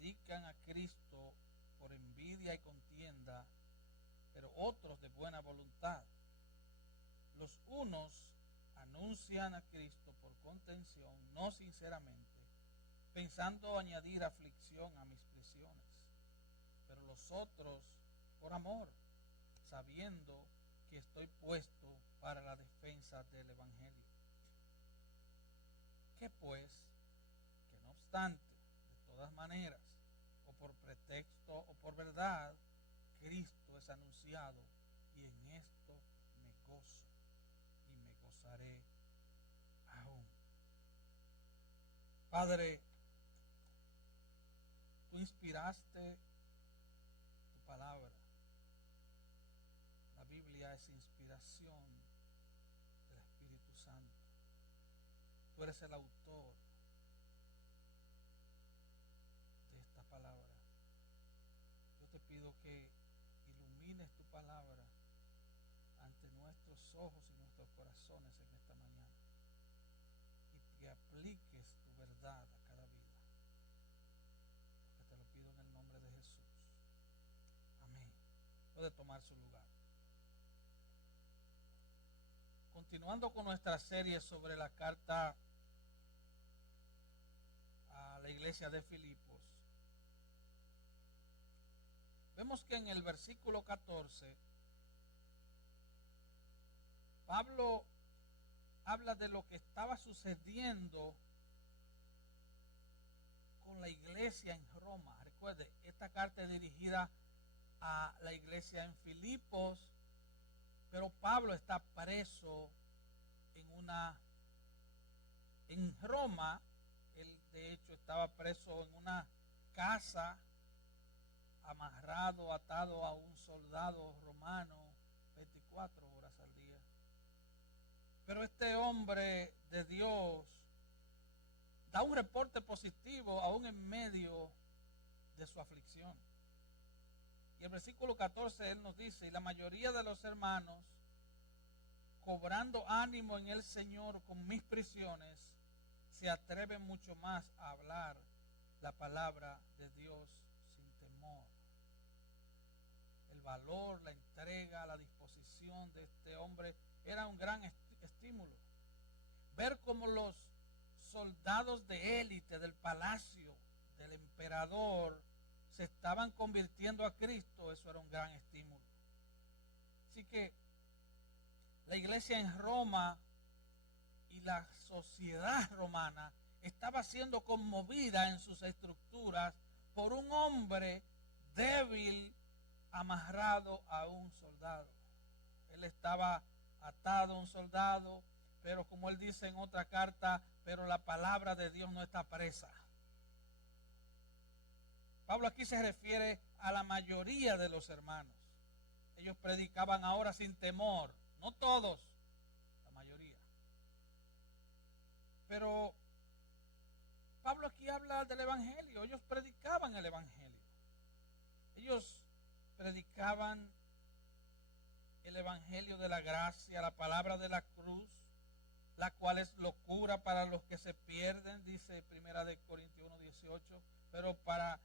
predican a Cristo por envidia y contienda, pero otros de buena voluntad. Los unos anuncian a Cristo por contención, no sinceramente, pensando añadir aflicción a mis prisiones, pero los otros por amor, sabiendo que estoy puesto para la defensa del Evangelio. ¿Qué pues? Que no obstante, de todas maneras, o por pretexto o por verdad, Cristo es anunciado, y en esto me gozo y me gozaré aún. Padre, tú inspiraste tu palabra. La Biblia es inspiración del Espíritu Santo. Tú eres el autor de esta palabra. Yo te pido que ilumines tu palabra ante nuestros ojos y nuestros corazones en esta mañana, y que apliques tu verdad a cada vida. Porque te lo pido en el nombre de Jesús. Amén. Puede tomar su lugar. Continuando con nuestra serie sobre la carta a la iglesia de Filipos, vemos que en el versículo 14 Pablo habla de lo que estaba sucediendo con la iglesia en Roma. Recuerde, esta carta es dirigida a la iglesia en Filipos, pero Pablo está preso en Roma. Él de hecho estaba preso en una casa, amarrado, atado a un soldado romano 24 horas al día. Pero este hombre de Dios da un reporte positivo aún en medio de su aflicción. Y el versículo 14 él nos dice: y la mayoría de los hermanos, cobrando ánimo en el Señor con mis prisiones, se atreven mucho más a hablar la palabra de Dios sin temor. El valor, la entrega, la disposición de este hombre era un gran estímulo. Ver cómo los soldados de élite del palacio del emperador se estaban convirtiendo a Cristo, eso era un gran estímulo. Así que la iglesia en Roma y la sociedad romana estaba siendo conmovida en sus estructuras por un hombre débil amarrado a un soldado. Él estaba atado a un soldado, pero como él dice en otra carta, pero la palabra de Dios no está presa. Pablo aquí se refiere a la mayoría de los hermanos. Ellos predicaban ahora sin temor, no todos, la mayoría. Pero Pablo aquí habla del Evangelio. Ellos predicaban el Evangelio. Ellos predicaban el Evangelio de la gracia, la palabra de la cruz, la cual es locura para los que se pierden, dice 1 Corintios 1:18, pero para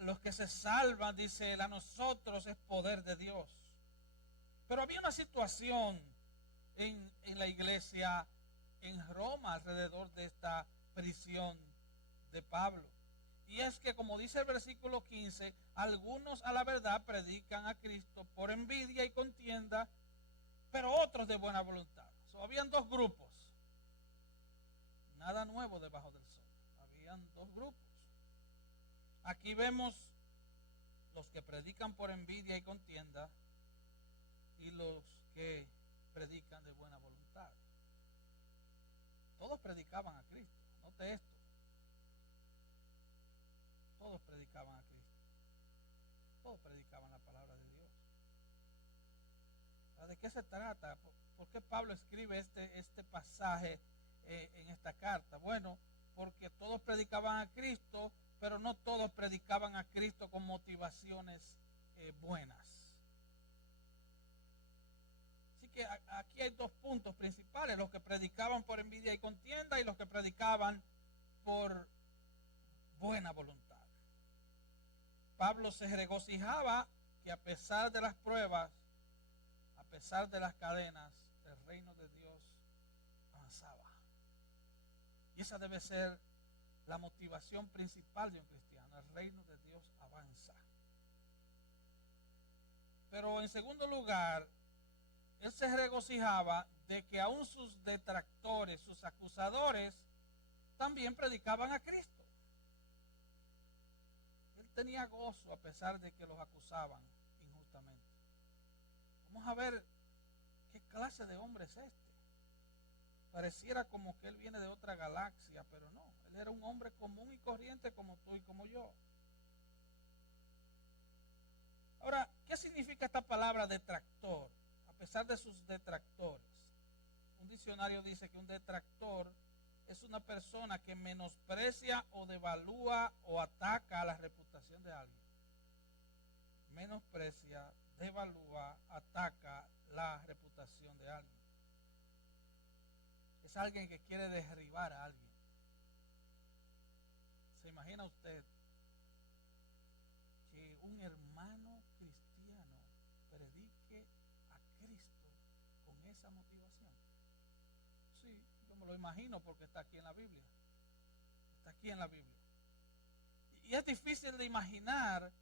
los que se salvan, dice él, a nosotros es poder de Dios. Pero había una situación en la iglesia en Roma alrededor de esta prisión de Pablo. Y es que, como dice el versículo 15, algunos a la verdad predican a Cristo por envidia y contienda, pero otros de buena voluntad. Habían dos grupos. Nada nuevo debajo del sol. Habían dos grupos. Aquí vemos los que predican por envidia y contienda y los que predican de buena voluntad. Todos predicaban a Cristo. Note esto. Todos predicaban a Cristo. Todos predicaban la palabra de Dios. ¿De qué se trata? ¿Por qué Pablo escribe este pasaje en esta carta? Bueno, porque todos predicaban a Cristo, pero no todos predicaban a Cristo con motivaciones buenas. Así que aquí hay dos puntos principales: los que predicaban por envidia y contienda y los que predicaban por buena voluntad. Pablo se regocijaba que a pesar de las pruebas, a pesar de las cadenas, el reino de Dios avanzaba. Y esa debe ser la motivación principal de un cristiano. El reino de Dios avanza. Pero en segundo lugar, él se regocijaba de que aún sus detractores, sus acusadores, también predicaban a Cristo. Él tenía gozo a pesar de que los acusaban injustamente. Vamos a ver qué clase de hombre es este. Pareciera como que él viene de otra galaxia, pero no. Él era un hombre común y corriente como tú y como yo. Ahora, ¿qué significa esta palabra detractor? A pesar de sus detractores. Un diccionario dice que un detractor es una persona que menosprecia o devalúa o ataca a la reputación de alguien. Menosprecia, devalúa, ataca la reputación de alguien. Es alguien que quiere derribar a alguien. ¿Se imagina usted que un hermano cristiano predique a Cristo con esa motivación? Sí, yo me lo imagino porque está aquí en la Biblia. Está aquí en la Biblia. Y es difícil de imaginar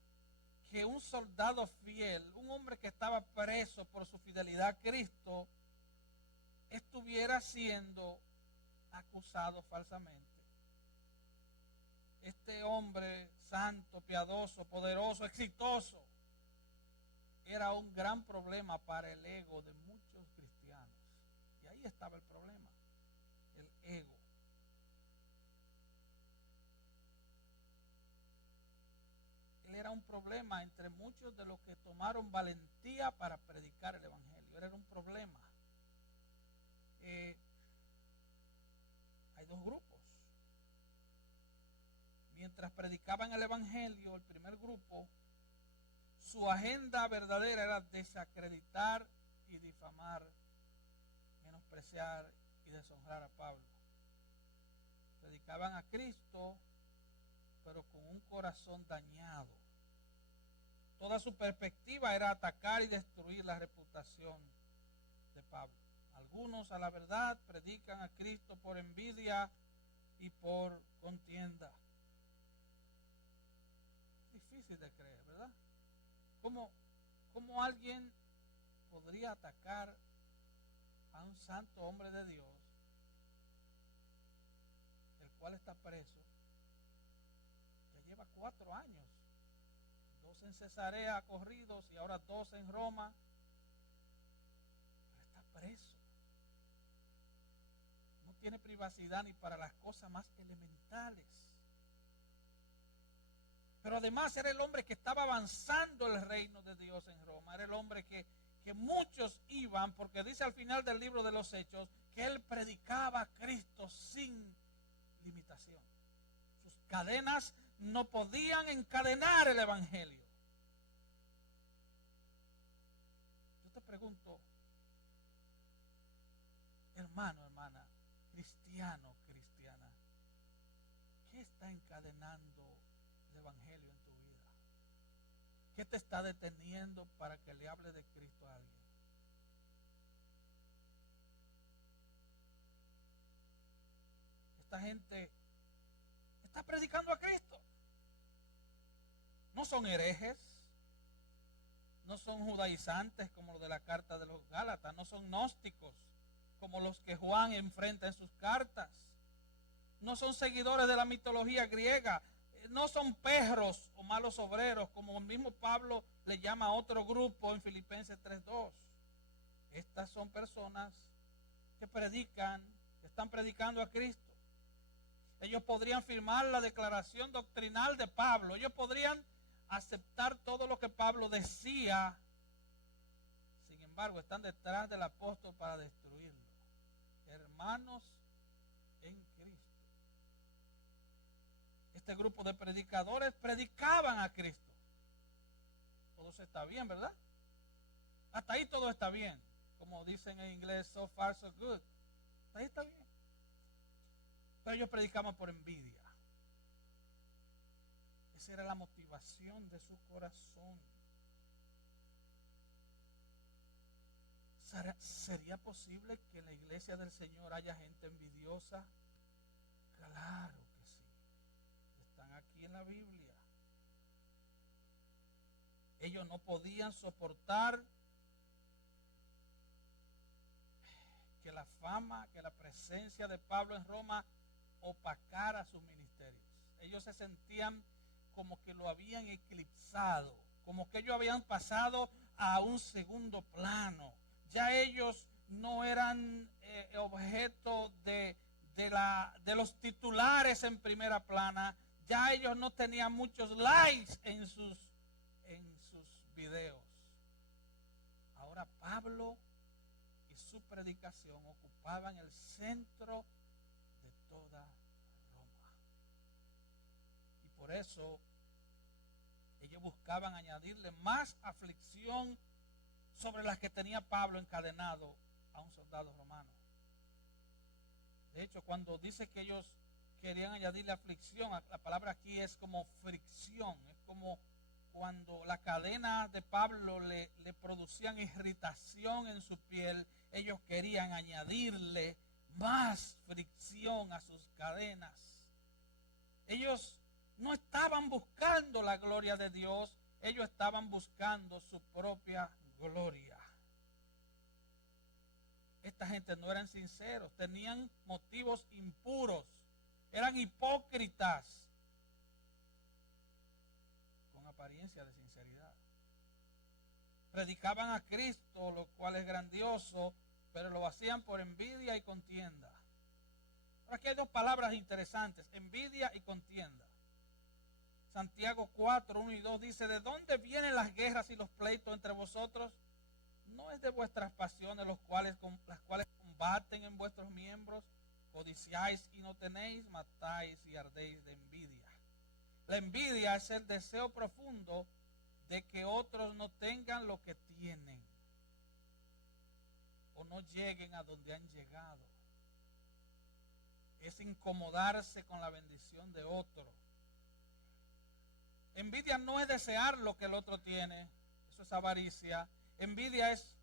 que un soldado fiel, un hombre que estaba preso por su fidelidad a Cristo, estuviera siendo acusado falsamente. Este hombre santo, piadoso, poderoso, exitoso, era un gran problema para el ego de muchos cristianos. Y ahí estaba el problema, el ego. Él era un problema entre muchos de los que tomaron valentía para predicar el evangelio. Él era un problema. Hay dos grupos. Mientras predicaban el evangelio, el primer grupo, su agenda verdadera era desacreditar y difamar, menospreciar y deshonrar a Pablo. Predicaban a Cristo, pero con un corazón dañado. Toda su perspectiva era atacar y destruir la reputación de Pablo. Algunos, a la verdad, predican a Cristo por envidia y por contienda. Es difícil de creer, ¿verdad? ¿Cómo alguien podría atacar a un santo hombre de Dios, el cual está preso, que lleva 4 años, 2 en Cesarea corridos y ahora 2 en Roma, pero está preso? No tiene privacidad ni para las cosas más elementales. Pero además era el hombre que estaba avanzando el reino de Dios en Roma. Era el hombre que muchos iban, porque dice al final del libro de los Hechos que él predicaba a Cristo sin limitación. Sus cadenas no podían encadenar el evangelio. Yo te pregunto, hermano, hermana, cristiano, cristiana, ¿qué está encadenando el evangelio en tu vida? ¿Qué te está deteniendo para que le hable de Cristo a alguien? Esta gente está predicando a Cristo. No son herejes, no son judaizantes como los de la carta de los Gálatas, no son gnósticos como los que Juan enfrenta en sus cartas, no son seguidores de la mitología griega, no son perros o malos obreros, como el mismo Pablo le llama a otro grupo en Filipenses 3:2. Estas son personas que predican, que están predicando a Cristo. Ellos podrían firmar la declaración doctrinal de Pablo, ellos podrían aceptar todo lo que Pablo decía. Sin embargo, están detrás del apóstol para destruirlo. Hermanos en Cristo. Este grupo de predicadores predicaban a Cristo. Todo está bien, ¿verdad? Hasta ahí todo está bien. Como dicen en inglés, so far so good. Hasta ahí está bien. Pero ellos predicaban por envidia. Esa era la motivación de su corazón. ¿Sería posible que en la iglesia del Señor haya gente envidiosa? Claro que sí. Están aquí en la Biblia. Ellos no podían soportar que la fama, que la presencia de Pablo en Roma opacara sus ministerios. Ellos se sentían como que lo habían eclipsado, como que ellos habían pasado a un segundo plano. Ya ellos no eran objeto de los titulares en primera plana. Ya ellos no tenían muchos likes en sus videos. Ahora Pablo y su predicación ocupaban el centro de toda Roma. Y por eso ellos buscaban añadirle más aflicción sobre las que tenía Pablo encadenado a un soldado romano. De hecho, cuando dice que ellos querían añadirle aflicción, la palabra aquí es como fricción, es como cuando la cadena de Pablo le producían irritación en su piel. Ellos querían añadirle más fricción a sus cadenas. Ellos no estaban buscando la gloria de Dios, ellos estaban buscando su propia gloria. Esta gente no eran sinceros, tenían motivos impuros, eran hipócritas con apariencia de sinceridad. Predicaban a Cristo, lo cual es grandioso, pero lo hacían por envidia y contienda. Ahora aquí hay dos palabras interesantes, envidia y contienda. Santiago 4, 1 y 2 dice, ¿de dónde vienen las guerras y los pleitos entre vosotros? ¿No es de vuestras pasiones las cuales combaten en vuestros miembros? Codiciáis y no tenéis, matáis y ardéis de envidia. La envidia es el deseo profundo de que otros no tengan lo que tienen o no lleguen a donde han llegado. Es incomodarse con la bendición de otro. Envidia no es desear lo que el otro tiene, eso es avaricia. Envidia es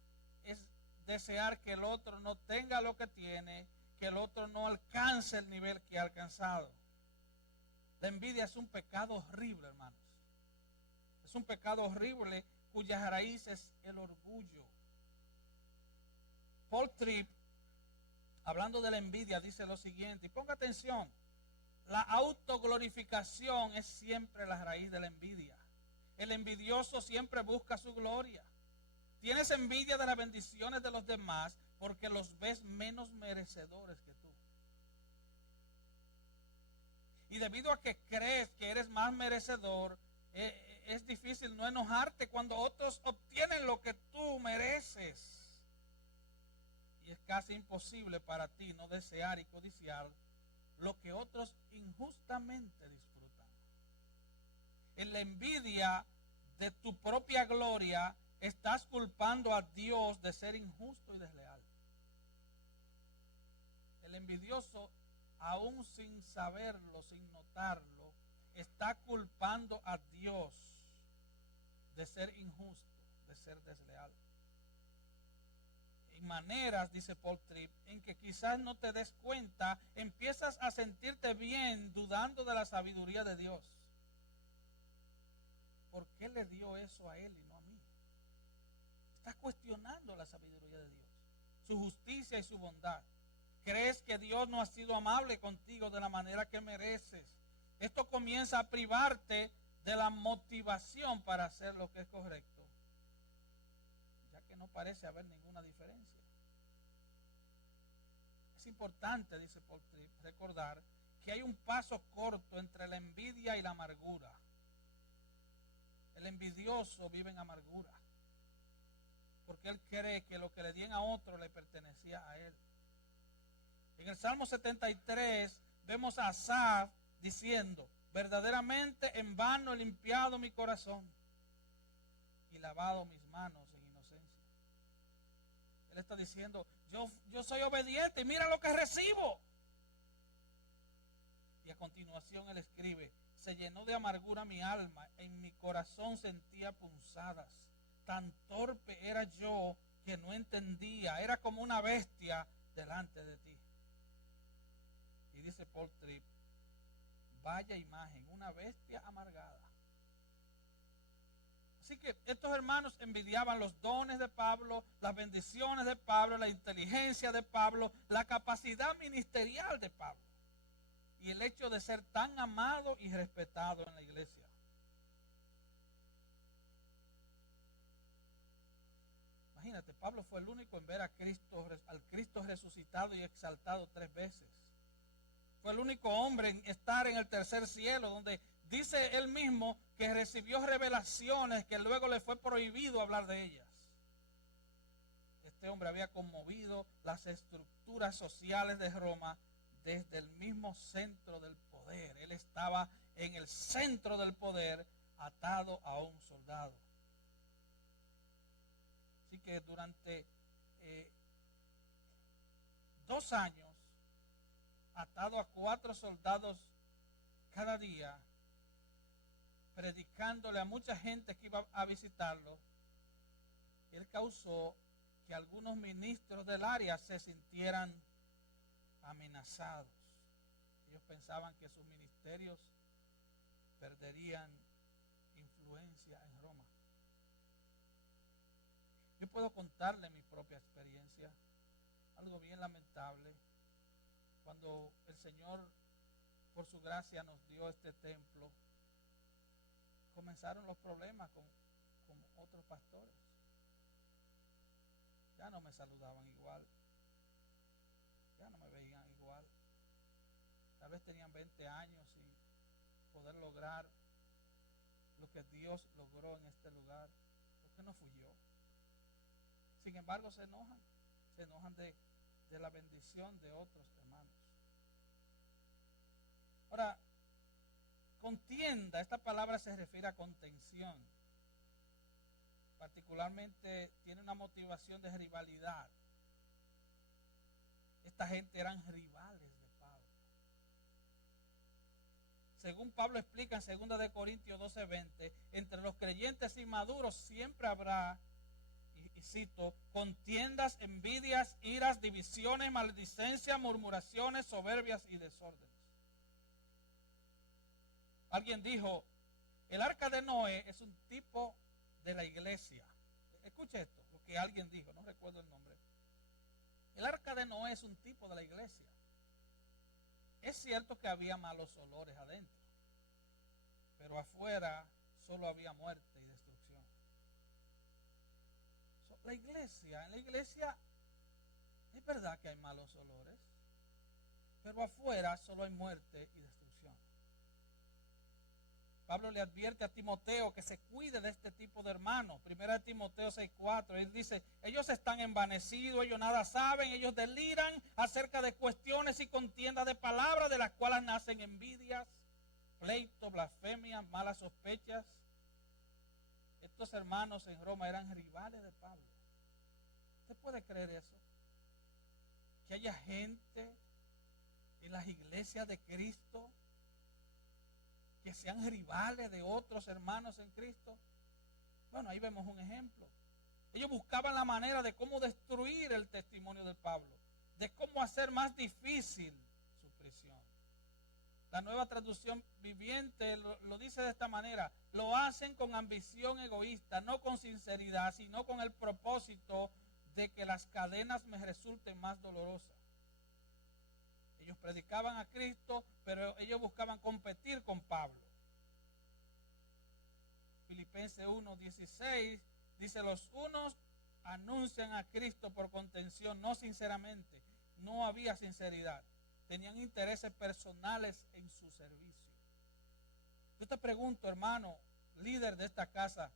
desear que el otro no tenga lo que tiene, que el otro no alcance el nivel que ha alcanzado. La envidia es un pecado horrible, hermanos. Es un pecado horrible cuya raíz es el orgullo. Paul Tripp, hablando de la envidia, dice lo siguiente, y ponga atención, la autoglorificación es siempre la raíz de la envidia. El envidioso siempre busca su gloria. Tienes envidia de las bendiciones de los demás porque los ves menos merecedores que tú. Y debido a que crees que eres más merecedor, es difícil no enojarte cuando otros obtienen lo que tú mereces. Y es casi imposible para ti no desear y codiciar lo que otros injustamente disfrutan. En la envidia de tu propia gloria, estás culpando a Dios de ser injusto y desleal. El envidioso, aún sin saberlo, sin notarlo, está culpando a Dios de ser injusto, de ser desleal. En maneras, dice Paul Tripp, en que quizás no te des cuenta, empiezas a sentirte bien dudando de la sabiduría de Dios. ¿Por qué le dio eso a él y no a mí? Estás cuestionando la sabiduría de Dios, su justicia y su bondad. Crees que Dios no ha sido amable contigo de la manera que mereces. Esto comienza a privarte de la motivación para hacer lo que es correcto, ya que no parece haber ninguna diferencia. Es importante, dice Paul Tripp, recordar que hay un paso corto entre la envidia y la amargura. El envidioso vive en amargura, porque él cree que lo que le dieron a otro le pertenecía a él. En el Salmo 73 vemos a Asaf diciendo, verdaderamente en vano he limpiado mi corazón y lavado mis manos en inocencia. Él está diciendo, yo soy obediente y mira lo que recibo. Y Y a continuación él escribe: se llenó de amargura mi alma, en mi corazón sentía punzadas. Tan torpe era yo que no entendía, era como una bestia delante de ti. Y dice Paul Tripp: vaya imagen, una bestia amargada. Así que estos hermanos envidiaban los dones de Pablo, las bendiciones de Pablo, la inteligencia de Pablo, la capacidad ministerial de Pablo y el hecho de ser tan amado y respetado en la iglesia. Imagínate, Pablo fue el único en ver a Cristo, al Cristo resucitado y exaltado 3 veces. Fue el único hombre en estar en el tercer cielo, donde dice él mismo que recibió revelaciones que luego le fue prohibido hablar de ellas. Este hombre había conmovido las estructuras sociales de Roma desde el mismo centro del poder. Él estaba en el centro del poder, atado a un soldado. Así que durante 2 años, atado a 4 soldados cada día, predicándole a mucha gente que iba a visitarlo, él causó que algunos ministros del área se sintieran amenazados. Ellos pensaban que sus ministerios perderían influencia en Roma. Yo puedo contarle mi propia experiencia, algo bien lamentable. Cuando el Señor, por su gracia, nos dio este templo, comenzaron los problemas con otros pastores. Ya no me saludaban igual, ya no me veían igual. Tal vez tenían 20 años sin poder lograr lo que Dios logró en este lugar. ¿Por qué no fui yo? Sin embargo, se enojan de la bendición de otros hermanos. Ahora, contienda, esta palabra se refiere a contención. Particularmente tiene una motivación de rivalidad. Esta gente eran rivales de Pablo. Según Pablo explica en 2 Corintios 12:20, entre los creyentes inmaduros siempre habrá, y cito, contiendas, envidias, iras, divisiones, maledicencias, murmuraciones, soberbias y desórdenes. Alguien dijo: el arca de Noé es un tipo de la iglesia. Escuche esto, lo que alguien dijo, no recuerdo el nombre. El arca de Noé es un tipo de la iglesia. Es cierto que había malos olores adentro, pero afuera solo había muerte y destrucción. En la iglesia es verdad que hay malos olores, pero afuera solo hay muerte y destrucción. Pablo le advierte a Timoteo que se cuide de este tipo de hermanos. 1 Timoteo 6:4, él dice: ellos están envanecidos, ellos nada saben, ellos deliran acerca de cuestiones y contiendas de palabras, de las cuales nacen envidias, pleitos, blasfemias, malas sospechas. Estos hermanos en Roma eran rivales de Pablo. ¿Usted puede creer eso? Que haya gente en las iglesias de Cristo que sean rivales de otros hermanos en Cristo. Bueno, ahí vemos un ejemplo. Ellos buscaban la manera de cómo destruir el testimonio de Pablo, de cómo hacer más difícil su prisión. La Nueva Traducción Viviente lo dice de esta manera: lo hacen con ambición egoísta, no con sinceridad, sino con el propósito de que las cadenas me resulten más dolorosas. Ellos predicaban a Cristo, pero ellos buscaban competir con Pablo. Filipenses 1:16 dice: los unos anuncian a Cristo por contención, no sinceramente. No había sinceridad. Tenían intereses personales en su servicio. Yo te pregunto, hermano, líder de esta casa,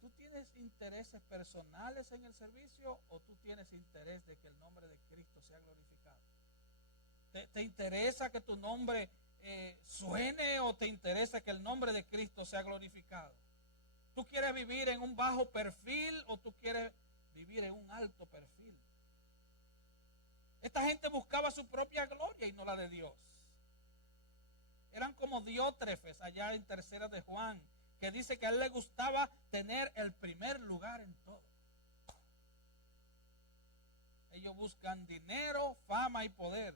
¿tú tienes intereses personales en el servicio o tú tienes interés de que el nombre de Cristo sea glorificado? ¿Te interesa que tu nombre suene o te interesa que el nombre de Cristo sea glorificado? ¿Tú quieres vivir en un bajo perfil o tú quieres vivir en un alto perfil? Esta gente buscaba su propia gloria y no la de Dios. eran como Diótrefes allá en Tercera de Juan, que dice que a él le gustaba tener el primer lugar en todo. Ellos buscan dinero, fama y poder.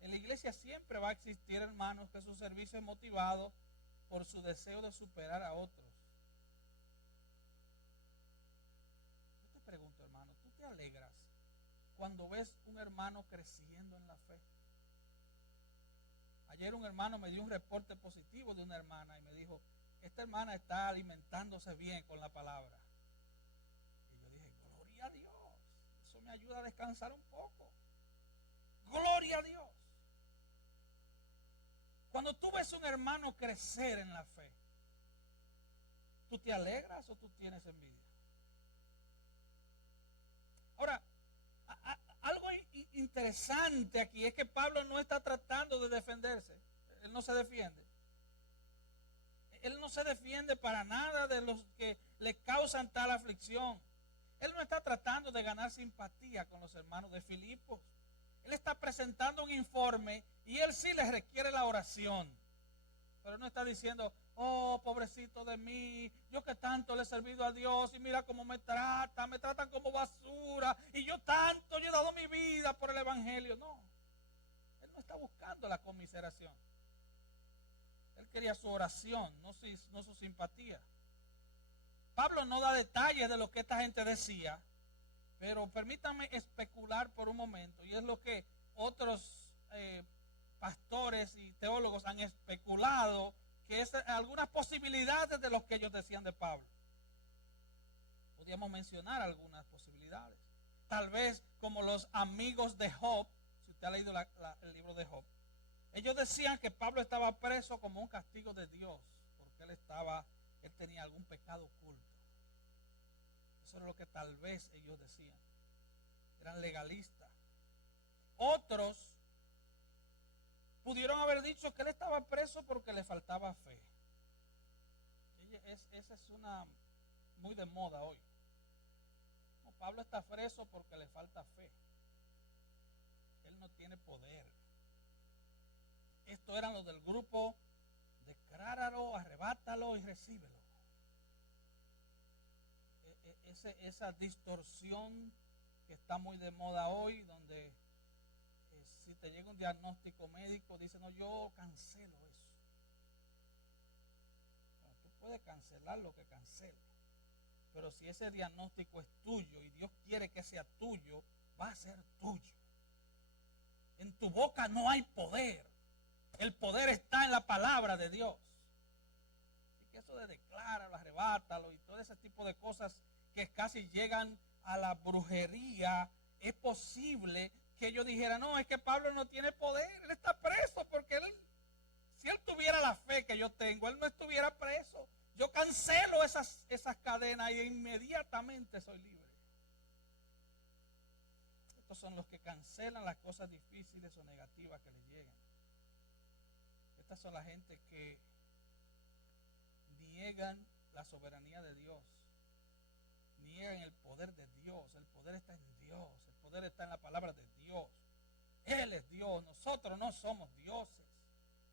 En la iglesia siempre va a existir, hermanos, que su servicio es motivado por su deseo de superar a otros. Yo te pregunto, hermano, ¿tú te alegras cuando ves un hermano creciendo en la fe? Ayer un hermano me dio un reporte positivo de una hermana y me dijo, esta hermana está alimentándose bien con la palabra. Y yo dije, gloria a Dios, eso me ayuda a descansar un poco. Gloria a Dios. Cuando tú ves un hermano crecer en la fe, ¿tú te alegras o tú tienes envidia? Ahora, algo interesante aquí es que Pablo no está tratando de defenderse. Él no se defiende. Él no se defiende para nada de los que le causan tal aflicción. Él no está tratando de ganar simpatía con los hermanos de Filipos. Él está presentando un informe y él sí les requiere la oración. Pero no está diciendo, oh, pobrecito de mí, yo que tanto le he servido a Dios y mira cómo me tratan como basura y yo he dado mi vida por el evangelio. No, él no está buscando la conmiseración. Él quería su oración, no su simpatía. Pablo no da detalles de lo que esta gente decía, pero permítanme especular por un momento, y es lo que otros pastores y teólogos han especulado, que es algunas posibilidades de lo que ellos decían de Pablo. Podríamos mencionar algunas posibilidades. Tal vez como los amigos de Job, si usted ha leído el libro de Job, ellos decían que Pablo estaba preso como un castigo de Dios, porque él tenía algún pecado oculto. Eso es lo que tal vez ellos decían. Eran legalistas. Otros pudieron haber dicho que él estaba preso porque le faltaba fe. Esa es una muy de moda hoy. No, Pablo está preso porque le falta fe. Él no tiene poder. Estos eran los del grupo: decláralo, arrebátalo y recíbelo. Esa distorsión que está muy de moda hoy, donde si te llega un diagnóstico médico, dicen, no, yo cancelo eso. Bueno, tú puedes cancelar lo que cancele, pero si ese diagnóstico es tuyo y Dios quiere que sea tuyo, va a ser tuyo. En tu boca no hay poder. El poder está en la palabra de Dios. Así que eso de decláralo, arrebátalo y todo ese tipo de cosas que casi llegan a la brujería, es posible que ellos dijeran, no, es que Pablo no tiene poder, él está preso, porque si él tuviera la fe que yo tengo, él no estuviera preso. Yo cancelo esas cadenas y inmediatamente soy libre. Estos son los que cancelan las cosas difíciles o negativas que les llegan. Estas son la gente que niegan la soberanía de Dios, niegan el poder de Dios. El poder está en Dios, el poder está en la palabra de Dios. Él es Dios, nosotros no somos dioses,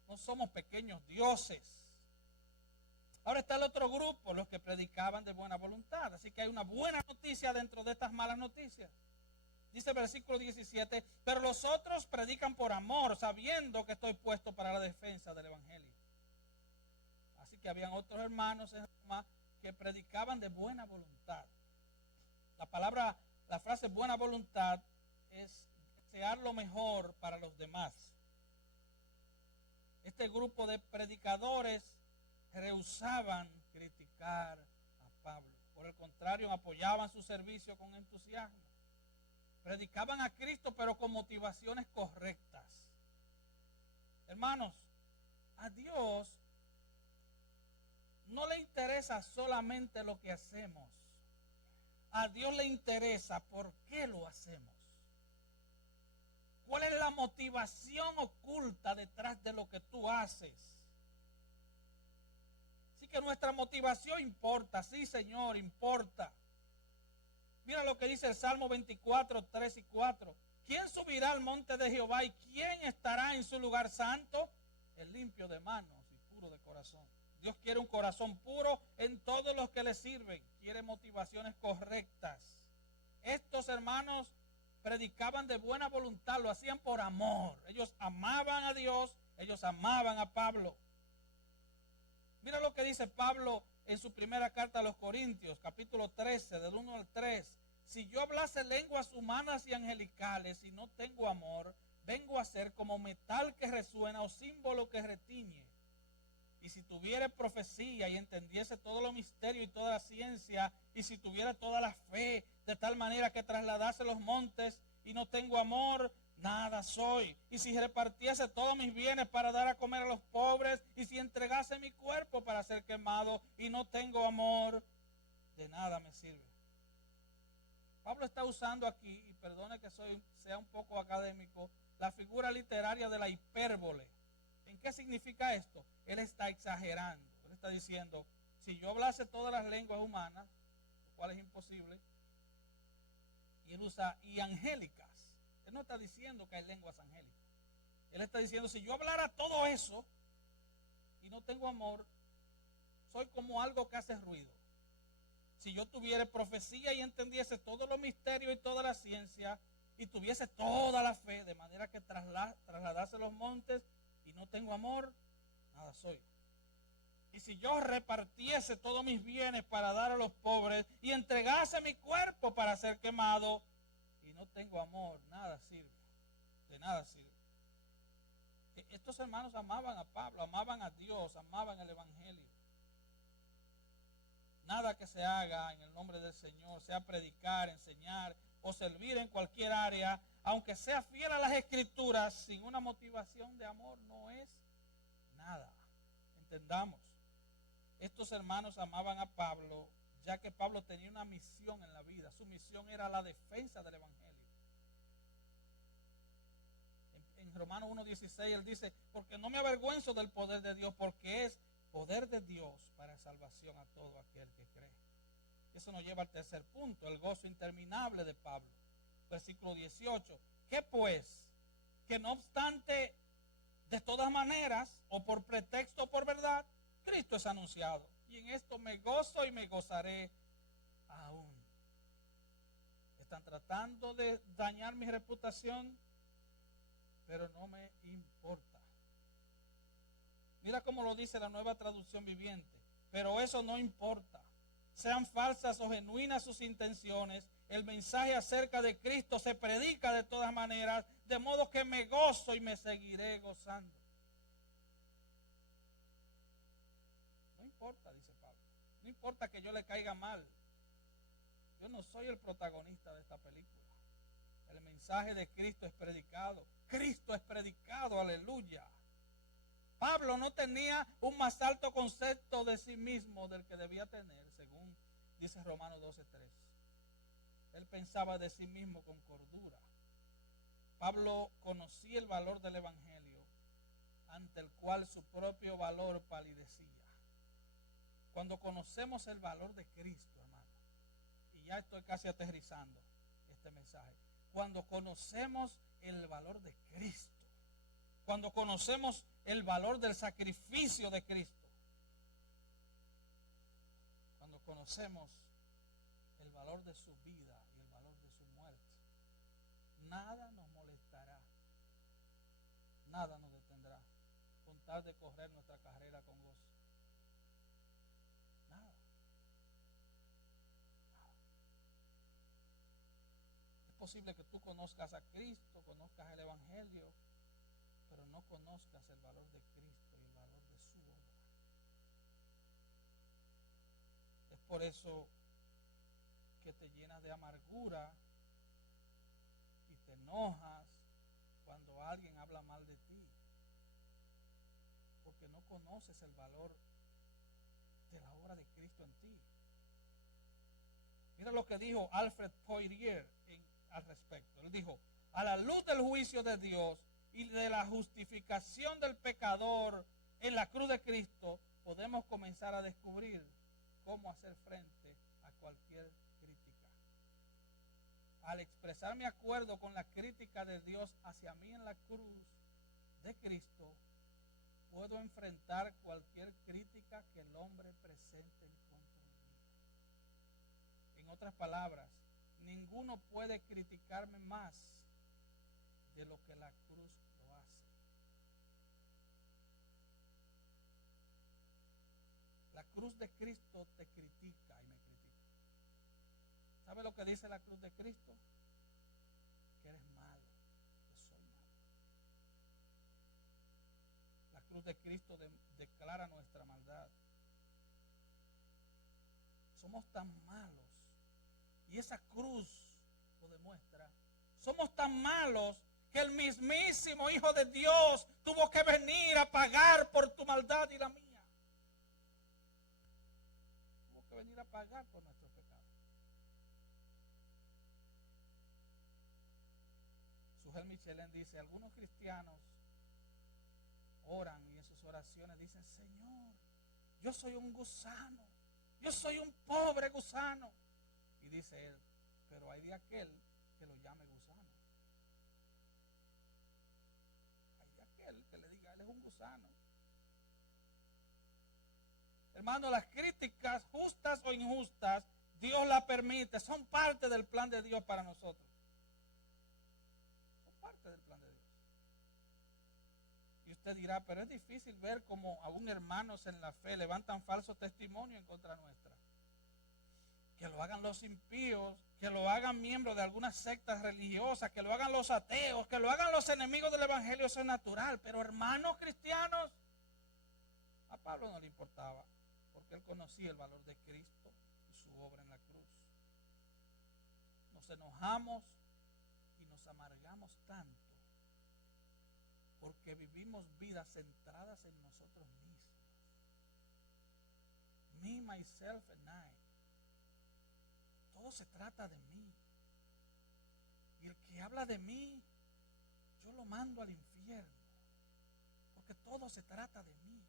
no somos pequeños dioses. Ahora está el otro grupo, los que predicaban de buena voluntad. Así que hay una buena noticia dentro de estas malas noticias. Dice el versículo 17, pero los otros predican por amor, sabiendo que estoy puesto para la defensa del evangelio. Así que habían otros hermanos en Roma que predicaban de buena voluntad. La frase buena voluntad es desear lo mejor para los demás. Este grupo de predicadores rehusaban criticar a Pablo. Por el contrario, apoyaban su servicio con entusiasmo. Predicaban a Cristo, pero con motivaciones correctas. Hermanos, a Dios no le interesa solamente lo que hacemos. A Dios le interesa por qué lo hacemos. ¿Cuál es la motivación oculta detrás de lo que tú haces? Así que nuestra motivación importa, sí, Señor, importa. Mira lo que dice el Salmo 24, 3 y 4. ¿quién subirá al monte de Jehová y quién estará en su lugar santo? El limpio de manos y puro de corazón. Dios quiere un corazón puro en todos los que le sirven. Quiere motivaciones correctas. Estos hermanos predicaban de buena voluntad, lo hacían por amor. Ellos amaban a Dios, ellos amaban a Pablo. Mira lo que dice Pablo en su primera carta a los Corintios, capítulo 13, del 1 al 3. Si yo hablase lenguas humanas y angelicales y no tengo amor, vengo a ser como metal que resuena o símbolo que retiñe. Y si tuviera profecía y entendiese todo lo misterio y toda la ciencia, y si tuviera toda la fe, de tal manera que trasladase los montes y no tengo amor, nada soy. Y si repartiese todos mis bienes para dar a comer a los pobres, y si entregase mi cuerpo para ser quemado y no tengo amor, de nada me sirve. Pablo está usando aquí, y perdone que sea un poco académico, la figura literaria de la hipérbole. ¿En qué significa esto? Él está exagerando. Él está diciendo, si yo hablase todas las lenguas humanas, lo cual es imposible, y él usa y angélicas. Él no está diciendo que hay lenguas angélicas. Él está diciendo, si yo hablara todo eso y no tengo amor, soy como algo que hace ruido. Si yo tuviera profecía y entendiese todo lo misterio y toda la ciencia, y tuviese toda la fe, de manera que trasladase los montes, y no tengo amor, nada soy. Y si yo repartiese todos mis bienes para dar a los pobres y entregase mi cuerpo para ser quemado y no tengo amor, nada sirve, de nada sirve. Estos hermanos amaban a Pablo, amaban a Dios, amaban el Evangelio. Nada que se haga en el nombre del Señor, sea predicar, enseñar o servir en cualquier área, aunque sea fiel a las Escrituras, sin una motivación de amor no es nada. Entendamos. Estos hermanos amaban a Pablo, ya que Pablo tenía una misión en la vida. Su misión era la defensa del Evangelio. En Romanos 1:16 él dice, porque no me avergüenzo del poder de Dios, porque es poder de Dios para salvación a todo aquel que cree. Eso nos lleva al tercer punto, el gozo interminable de Pablo. Versículo 18. ¿Qué pues? Que no obstante, de todas maneras, o por pretexto o por verdad, Cristo es anunciado. Y en esto me gozo y me gozaré aún. Están tratando de dañar mi reputación, pero no me importa. Mira cómo lo dice la Nueva Traducción Viviente. Pero eso no importa. Sean falsas o genuinas sus intenciones, el mensaje acerca de Cristo se predica de todas maneras, de modo que me gozo y me seguiré gozando. No importa, dice Pablo. No importa que yo le caiga mal. Yo no soy el protagonista de esta película. El mensaje de Cristo es predicado. Cristo es predicado, aleluya. Pablo no tenía un más alto concepto de sí mismo del que debía tener, según dice Romanos 12:3. Él pensaba de sí mismo con cordura. Pablo conocía el valor del Evangelio, ante el cual su propio valor palidecía. Cuando conocemos el valor de Cristo, hermano, y ya estoy casi aterrizando este mensaje, cuando conocemos el valor de Cristo, cuando conocemos el valor del sacrificio de Cristo, cuando conocemos el valor de su vida y el valor de su muerte, nada nos molestará, nada nos detendrá, con tal de correr nuestra carrera con gozo. Nada. Es posible que tú conozcas a Cristo, conozcas el Evangelio, pero no conozcas el valor de Cristo y el valor de su obra. Es por eso que te llenas de amargura y te enojas cuando alguien habla mal de ti, porque no conoces el valor de la obra de Cristo en ti. Mira lo que dijo Alfred Poirier al respecto. Él dijo, a la luz del juicio de Dios y de la justificación del pecador en la cruz de Cristo, podemos comenzar a descubrir cómo hacer frente a cualquier crítica. al expresar mi acuerdo con la crítica de Dios hacia mí en la cruz de Cristo, puedo enfrentar cualquier crítica que el hombre presente en contra de mí. En otras palabras, ninguno puede criticarme más de lo que la cruz lo hace. La cruz de Cristo te critica y me critica. ¿Sabe lo que dice la cruz de Cristo? Que eres malo, que soy malo. La cruz de Cristo declara nuestra maldad. Somos tan malos, y esa cruz lo demuestra. Somos tan malos que el mismísimo Hijo de Dios tuvo que venir a pagar por tu maldad y la mía. Tuvo que venir a pagar por nuestros pecados. Sujel Michelin dice, algunos cristianos oran y en sus oraciones dicen, Señor, yo soy un gusano, yo soy un pobre gusano. Y dice él, pero hay de aquel que lo llame gusano. Hay de aquel que le diga, él es un gusano. Hermano, las críticas justas o injustas, Dios las permite, son parte del plan de Dios para nosotros. Son parte del plan de Dios. Y usted dirá, pero es difícil ver cómo aún hermanos en la fe levantan falso testimonio en contra nuestra. Que lo hagan los impíos, que lo hagan miembros de algunas sectas religiosas, que lo hagan los ateos, que lo hagan los enemigos del evangelio, eso es natural. Pero hermanos cristianos, a Pablo no le importaba, porque él conocía el valor de Cristo y su obra en la cruz. Nos enojamos y nos amargamos tanto porque vivimos vidas centradas en nosotros mismos. Me, myself and I. Todo se trata de mí. Y el que habla de mí, yo lo mando al infierno. Porque todo se trata de mí.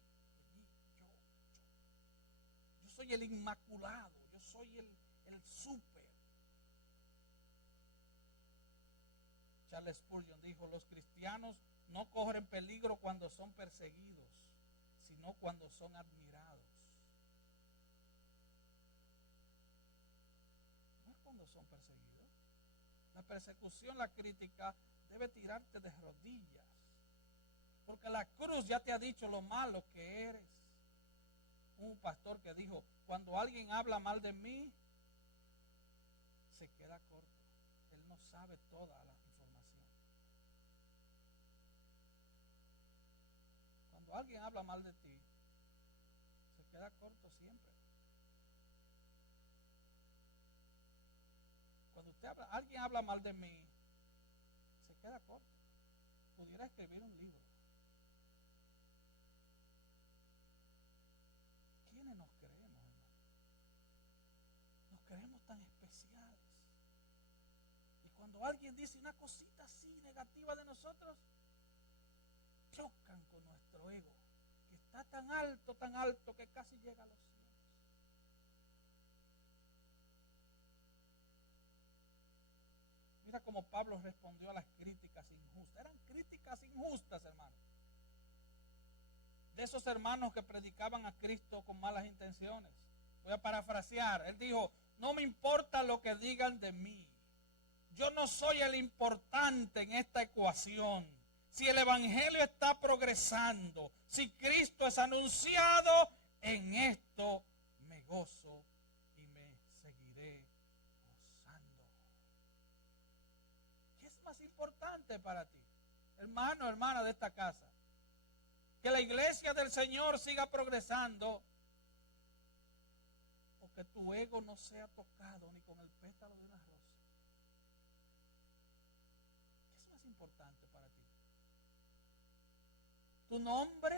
Yo soy el inmaculado. Yo soy el súper. Charles Spurgeon dijo, los cristianos no corren peligro cuando son perseguidos, sino cuando son admirados. Cuando son perseguidos. La persecución, la crítica debe tirarte de rodillas, porque la cruz ya te ha dicho lo malo que eres. Un pastor que dijo, cuando alguien habla mal de mí, se queda corto. Él no sabe toda la información. Cuando alguien habla mal de ti, se queda corto siempre. Cuando alguien habla mal de mí, se queda corto. Pudiera escribir un libro. ¿Quiénes nos creemos, hermano? Nos creemos tan especiales. Y cuando alguien dice una cosita así negativa de nosotros, chocan con nuestro ego, que está tan alto que casi llega a los cielos. Mira cómo Pablo respondió a las críticas injustas. Eran críticas injustas, hermano. De esos hermanos que predicaban a Cristo con malas intenciones. Voy a parafrasear. Él dijo, no me importa lo que digan de mí. Yo no soy el importante en esta ecuación. Si el evangelio está progresando, si Cristo es anunciado, en esto me gozo y me seguiré gozando. ¿Qué es más importante para ti, hermano, hermana de esta casa? Que la iglesia del Señor siga progresando, o que tu ego no sea tocado ni con el pétalo de una rosa. ¿Qué es más importante para ti? ¿Tu nombre?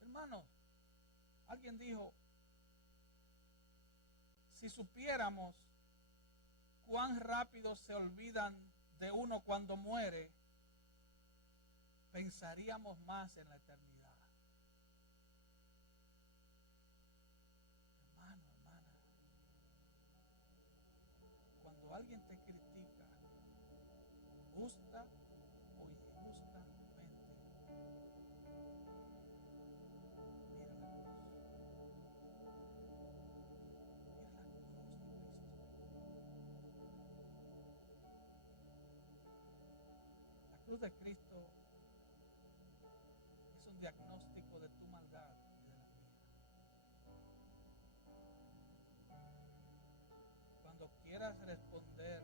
Hermano, alguien dijo, si supiéramos cuán rápido se olvidan de uno cuando muere, pensaríamos más en la eternidad. Hermano, hermana, cuando cruz de Cristo es un diagnóstico de tu maldad y de la mía. Cuando quieras responder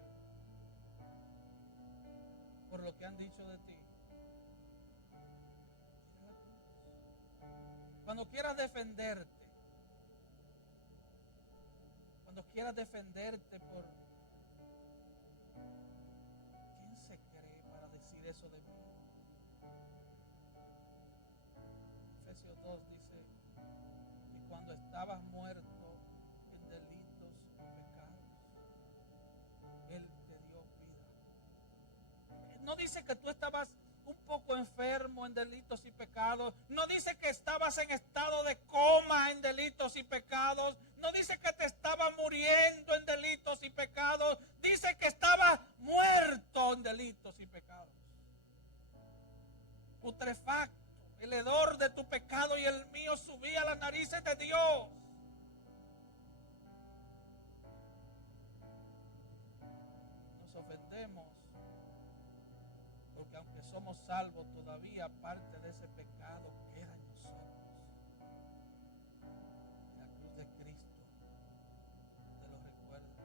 por lo que han dicho de ti, cuando quieras defenderte, por ¿quién se cree para decir eso de mí? Efesios 2 dice que cuando estabas muerto en delitos y pecados, Él te dio vida. No dice que tú estabas un poco enfermo en delitos y pecados. No dice que estabas en estado de coma en delitos y pecados. No dice que te estaba muriendo en delitos y pecados. Dice que estabas muerto en delitos y pecados. Putrefacto. El hedor de tu pecado y el mío subía a las narices de Dios. Nos ofendemos porque aunque somos salvos, todavía parte de ese pecado queda en nosotros. La cruz de Cristo te lo recuerda.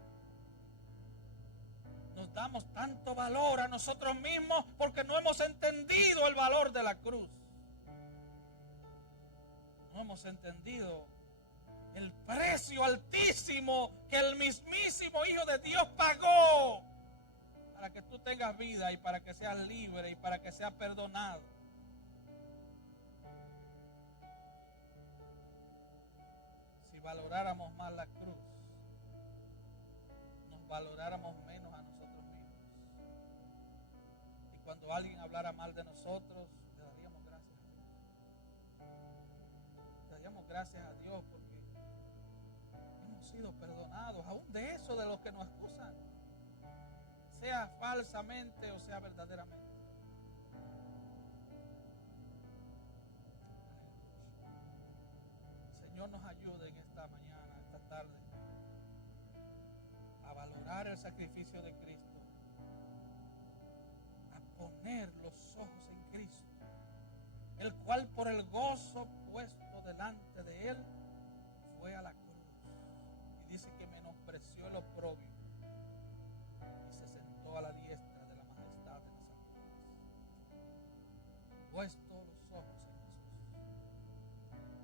Nos damos tanto valor a nosotros mismos porque no hemos entendido el valor de la cruz. No hemos entendido el precio altísimo que el mismísimo Hijo de Dios pagó para que tú tengas vida y para que seas libre y para que seas perdonado. Si valoráramos más la cruz, nos valoráramos menos a nosotros mismos. Y cuando alguien hablara mal de nosotros, le daríamos gracias a Dios. Le daríamos gracias a Dios porque hemos sido perdonados, aún de eso de los que nos acusan, sea falsamente o sea verdaderamente. Señor, nos ayude en esta mañana, esta tarde, a valorar el sacrificio de Cristo, a poner los ojos en Cristo, el cual por el gozo puesto delante de Él fue a la cruz. Y dice que menospreció el oprobio y se sentó a la diestra de la majestad de las alturas. Puesto los ojos en Jesús.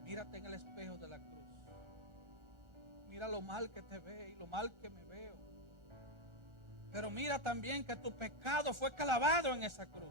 Mírate en el espejo de la cruz. Mira lo mal que te ve y lo mal que me veo. Pero mira también que tu pecado fue clavado en esa cruz.